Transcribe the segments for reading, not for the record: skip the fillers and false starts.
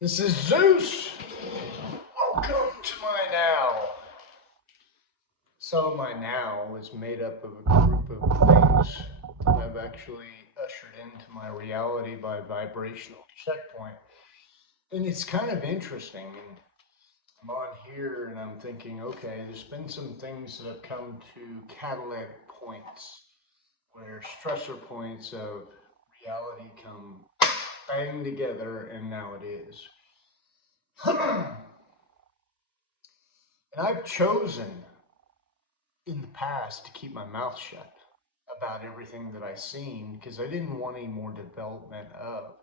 This is Zeus. Welcome to my now. So my now is made up of a group of things that I've actually ushered into my reality by vibrational checkpoint. And it's kind of interesting. And I'm on here and I'm thinking, okay, there's been some things that have come to catalytic points where stressor points of reality come bang together, and now it is. And I've chosen in the past to keep my mouth shut about everything that I've seen because I didn't want any more development of.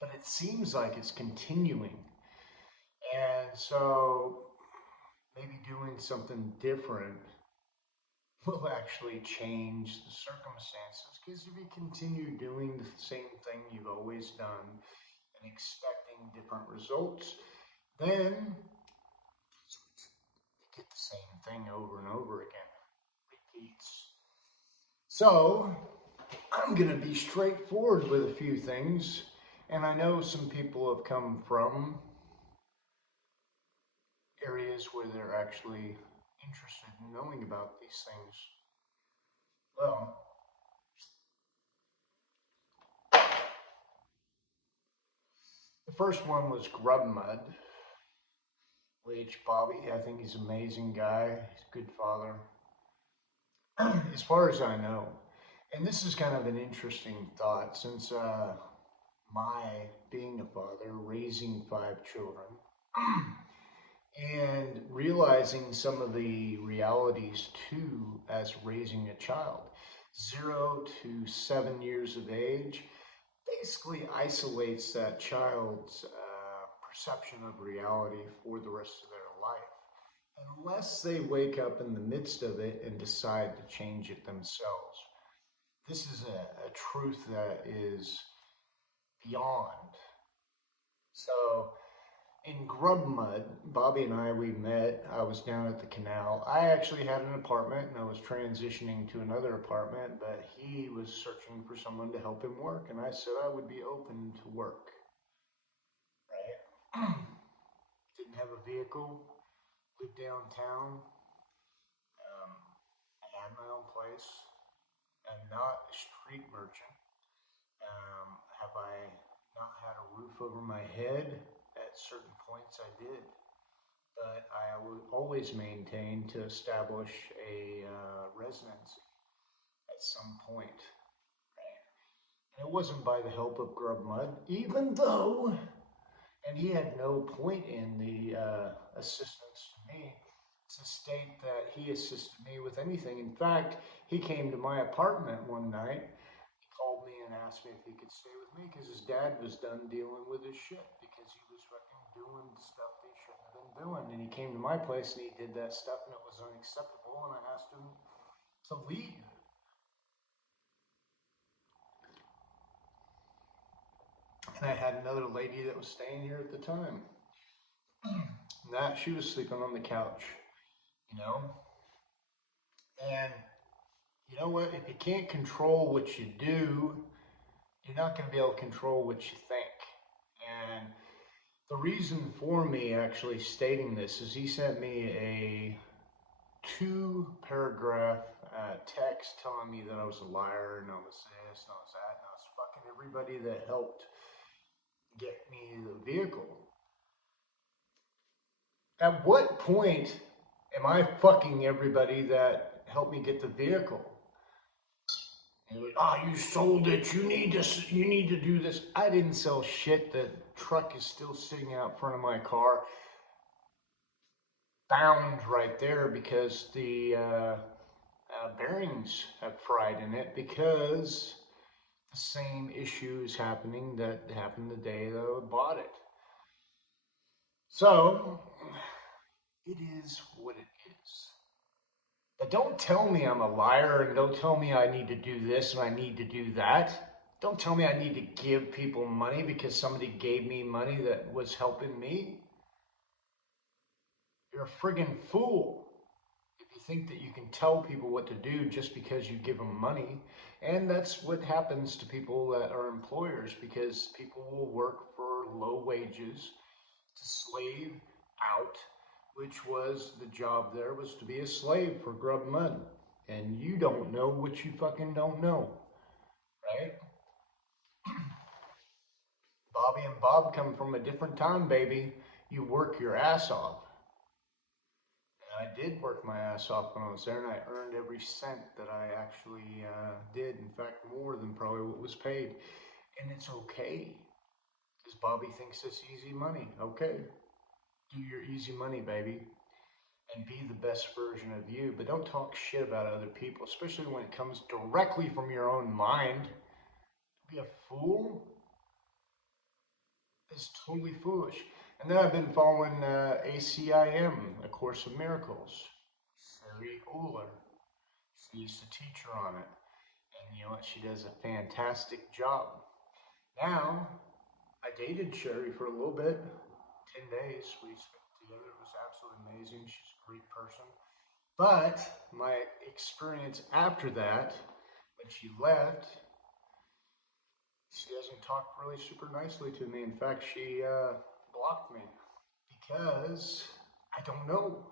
But it seems like it's continuing. And so maybe doing something different will actually change the circumstances because if you continue doing the same thing you've always done and expecting different results, then you get the same thing over and over again. Repeats. So, I'm going to be straightforward with a few things. And I know some people have come from areas where they're actually interested in knowing about these things. Well, the first one was Grub Mud, which Bobby, I think he's an amazing guy. He's a good father, as far as I know. And this is kind of an interesting thought since my being a father, raising five children, and realizing some of the realities too as raising a child. 0 to 7 years of age basically isolates that child's perception of reality for the rest of their life, unless they wake up in the midst of it and decide to change it themselves. This is a truth that is beyond. So, in Grub Mud, Bobby and I, we met. I was down at the canal. I actually had an apartment and I was transitioning to another apartment, but he was searching for someone to help him work. And I said I would be open to work, right? Didn't have a vehicle, lived downtown. I had my own place. I'm not a street merchant. Have I not had a roof over my head? At certain points, I did. But I would always maintain to establish a residency at some point. Right? And it wasn't by the help of Grub Mud, even though, and he had no point in the assistance to me to state that he assisted me with anything. In fact, he came to my apartment one night. He called me and asked me if he could stay with me because his dad was done dealing with his shit because he was fucking doing stuff he shouldn't have been doing. And he came to my place and he did that stuff and it was unacceptable. And I asked him to leave. And I had another lady that was staying here at the time. And that she was sleeping on the couch, you know? And you know what? If you can't control what you do, you're not going to be able to control what you think. And the reason for me actually stating this is he sent me a 2 paragraph text telling me that I was a liar and I was this and I was that and I was fucking everybody that helped get me the vehicle. At what point am I fucking everybody that helped me get the vehicle? And like, oh, you sold it. You need to do this. I didn't sell shit. The truck is still sitting out front of my car, bound right there because the bearings have fried in it because the same issue is happening that happened the day that I bought it. So it is what it is. But don't tell me I'm a liar and don't tell me I need to do this and I need to do that. Don't tell me I need to give people money because somebody gave me money that was helping me. You're a friggin' fool if you think that you can tell people what to do just because you give them money. And that's what happens to people that are employers because people will work for low wages to slave out, which was the job there was to be a slave for Grub Mud. And you don't know what you fucking don't know, right? Bobby and Bob come from a different time, baby. You work your ass off. And I did work my ass off when I was there, and I earned every cent that I actually did. In fact, more than probably what was paid. And it's okay, because Bobby thinks it's easy money. Okay, do your easy money, baby, and be the best version of you. But don't talk shit about other people, especially when it comes directly from your own mind. Be a fool is totally foolish. And then I've been following ACIM, A Course of Miracles. Sari Uller. She's the teacher on it. And you know what? She does a fantastic job. Now, I dated Sherry for a little bit, 10 days. We spent together. It was absolutely amazing. She's a great person. But my experience after that, when she left, she doesn't talk really super nicely to me. In fact, she blocked me because I don't know.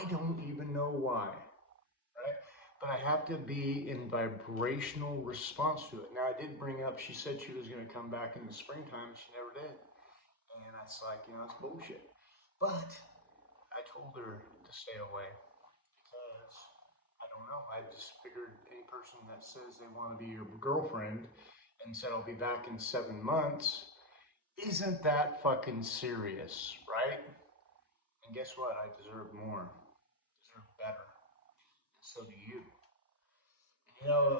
I don't even know why, right? But I have to be in vibrational response to it. Now, I did bring up, she said she was going to come back in the springtime. She never did. And that's like, it's bullshit. But I told her to stay away because I don't know. I just figured any person that says they want to be your girlfriend and said I'll be back in 7 months, isn't that fucking serious, right? And guess what? I deserve more. I deserve better. And so do you.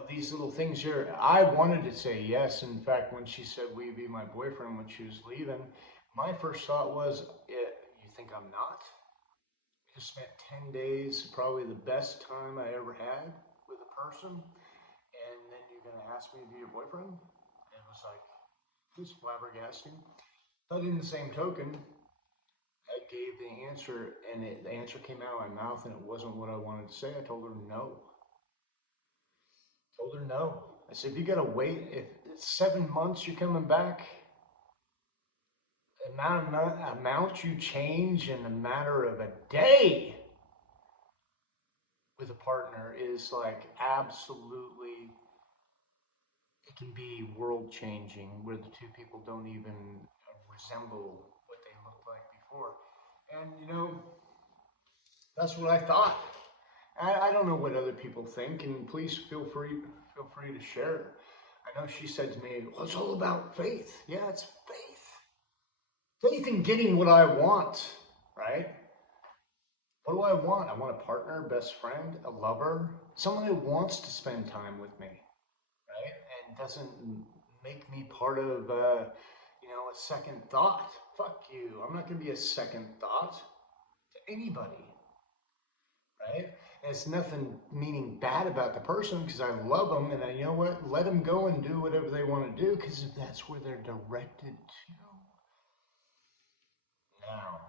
These little things here, I wanted to say yes. In fact, when she said, will you be my boyfriend when she was leaving, my first thought was, you think I'm not? I just spent 10 days, probably the best time I ever had with a person, and then you're going to ask me to be your boyfriend? And it was like, it was flabbergasting. But in the same token, I gave the answer, and the answer came out of my mouth, and it wasn't what I wanted to say. I told her no. Told her no. I said, if you gotta wait, if it's 7 months you're coming back, the amount you change in a matter of a day with a partner is like absolutely, it can be world changing where the two people don't even resemble what they looked like before. And that's what I thought. I don't know what other people think, and please feel free to share. I know she said to me, well, it's all about faith. Yeah, it's faith. Faith in getting what I want, right? What do I want? I want a partner, best friend, a lover, someone who wants to spend time with me, right? And doesn't make me part of, a second thought. Fuck you. I'm not going to be a second thought to anybody, right? And it's nothing meaning bad about the person because I love them, and you know what? Let them go and do whatever they want to do because if that's where they're directed to. Now,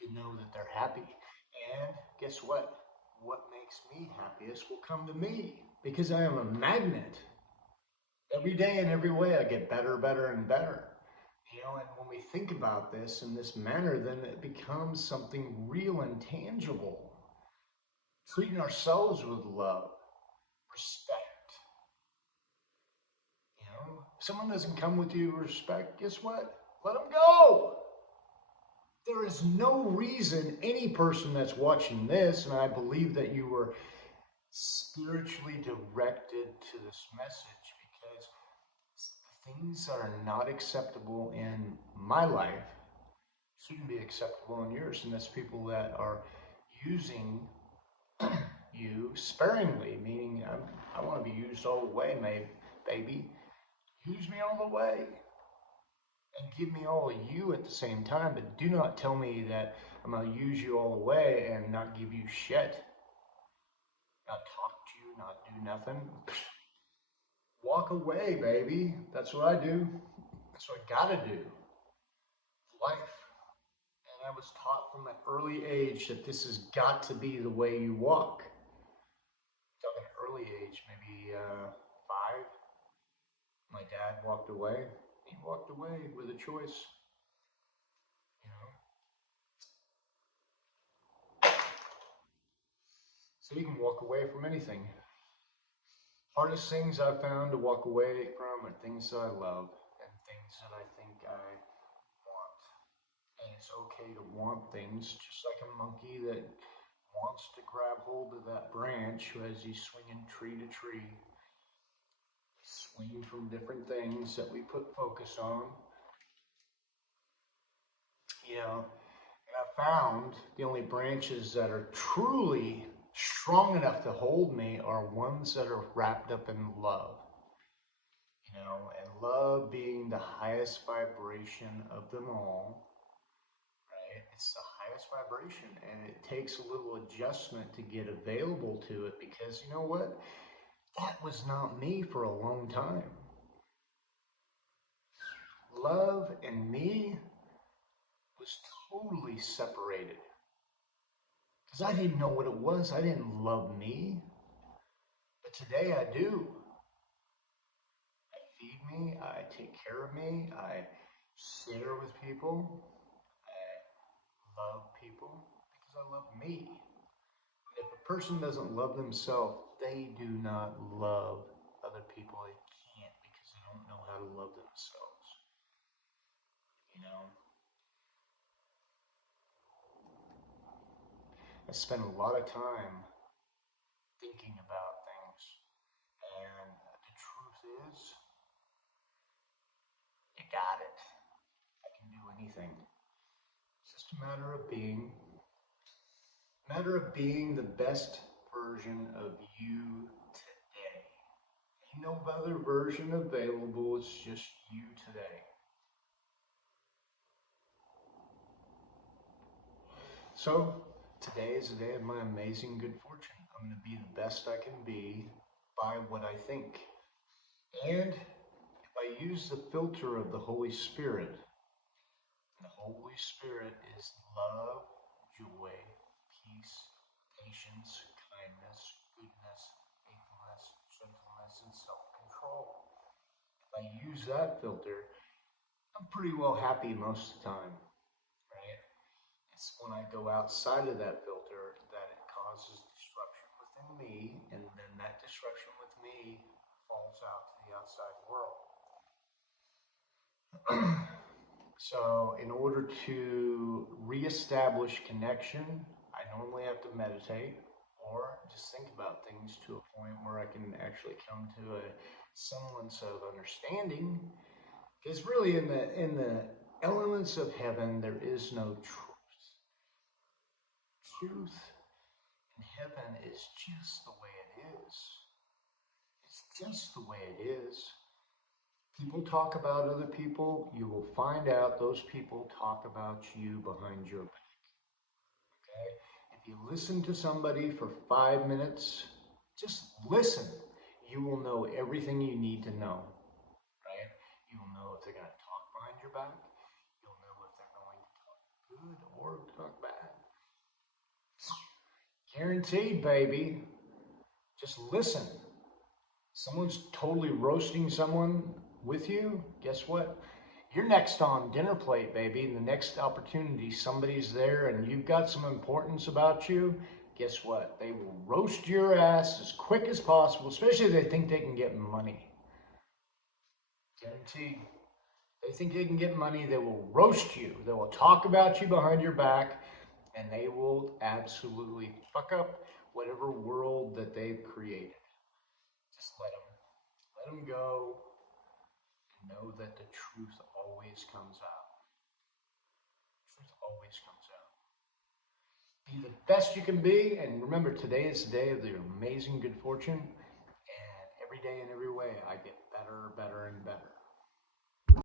you know that they're happy. And guess what? What makes me happiest will come to me because I am a magnet. Every day and every way I get better, better, and better. And when we think about this in this manner, then it becomes something real and tangible. Treating ourselves with love, respect. If someone doesn't come with you with respect, guess what? Let them go. There is no reason any person that's watching this, and I believe that you were spiritually directed to this message because things that are not acceptable in my life shouldn't be acceptable in yours. And that's people that are using you sparingly, meaning I want to be used all the way, baby. Use me all the way. And give me all of you at the same time, but do not tell me that I'm going to use you all the way and not give you shit. Not talk to you, not do nothing. Walk away, baby. That's what I do. That's what I gotta do. Life. And I was taught from an early age that this has got to be the way you walk. Talking early age, maybe 5. My dad walked away. He walked away with a choice. So you can walk away from anything. Hardest things I've found to walk away from are things that I love and things that I think I want. And it's okay to want things, just like a monkey that wants to grab hold of that branch as he's swinging tree to tree, swinging from different things that we put focus on. You know, and I found the only branches that are truly strong enough to hold me are ones that are wrapped up in love. You know, and love being the highest vibration of them all, right? It's the highest vibration, and it takes a little adjustment to get available to it because you know what? That was not me for a long time. Love and me was totally separated because I didn't know what it was. I didn't love me, but today I do. I feed me, I take care of me, I share with people, I love people because I love me. If a person doesn't love themselves, they do not love other people. They can't because they don't know how to love themselves. You know, I spend a lot of time thinking about things, and the truth is, you got it. I can do anything. It's just a matter of being the best version of you today. Ain't no other version available. It's just you today. So today is the day of my amazing good fortune. I'm going to be the best I can be by what I think. And if I use the filter of the Holy Spirit, the Holy Spirit is love, joy, peace, patience, kindness, goodness, faithfulness, gentleness, and self-control. If I use that filter, I'm pretty well happy most of the time, right? It's when I go outside of that filter that it causes destruction within me, and then that destruction with me falls out to the outside world. So, in order to reestablish connection, I normally have to meditate or just think about things to a point where I can actually come to a semblance of understanding. Because really, in the elements of heaven, there is no truth. Truth in heaven is just the way it is. It's just the way it is. People talk about other people, you will find out those people talk about you behind your back. Okay? If you listen to somebody for 5 minutes, just listen. You will know everything you need to know. Right? You will know if they're going to talk behind your back. You'll know if they're going to talk good or talk bad. Guaranteed, baby. Just listen. Someone's totally roasting someone with you, guess what? You're next on dinner plate, baby. And the next opportunity, somebody's there and you've got some importance about you, guess what? They will roast your ass as quick as possible, especially if they think they can get money. Guaranteed. They think they can get money, they will roast you. They will talk about you behind your back, and they will absolutely fuck up whatever world that they've created. Just let them. Let them go. And know that the truth always comes out. Truth always comes out. Be the best you can be, and remember, today is the day of your amazing good fortune. And every day in every way, I get better, better, and better.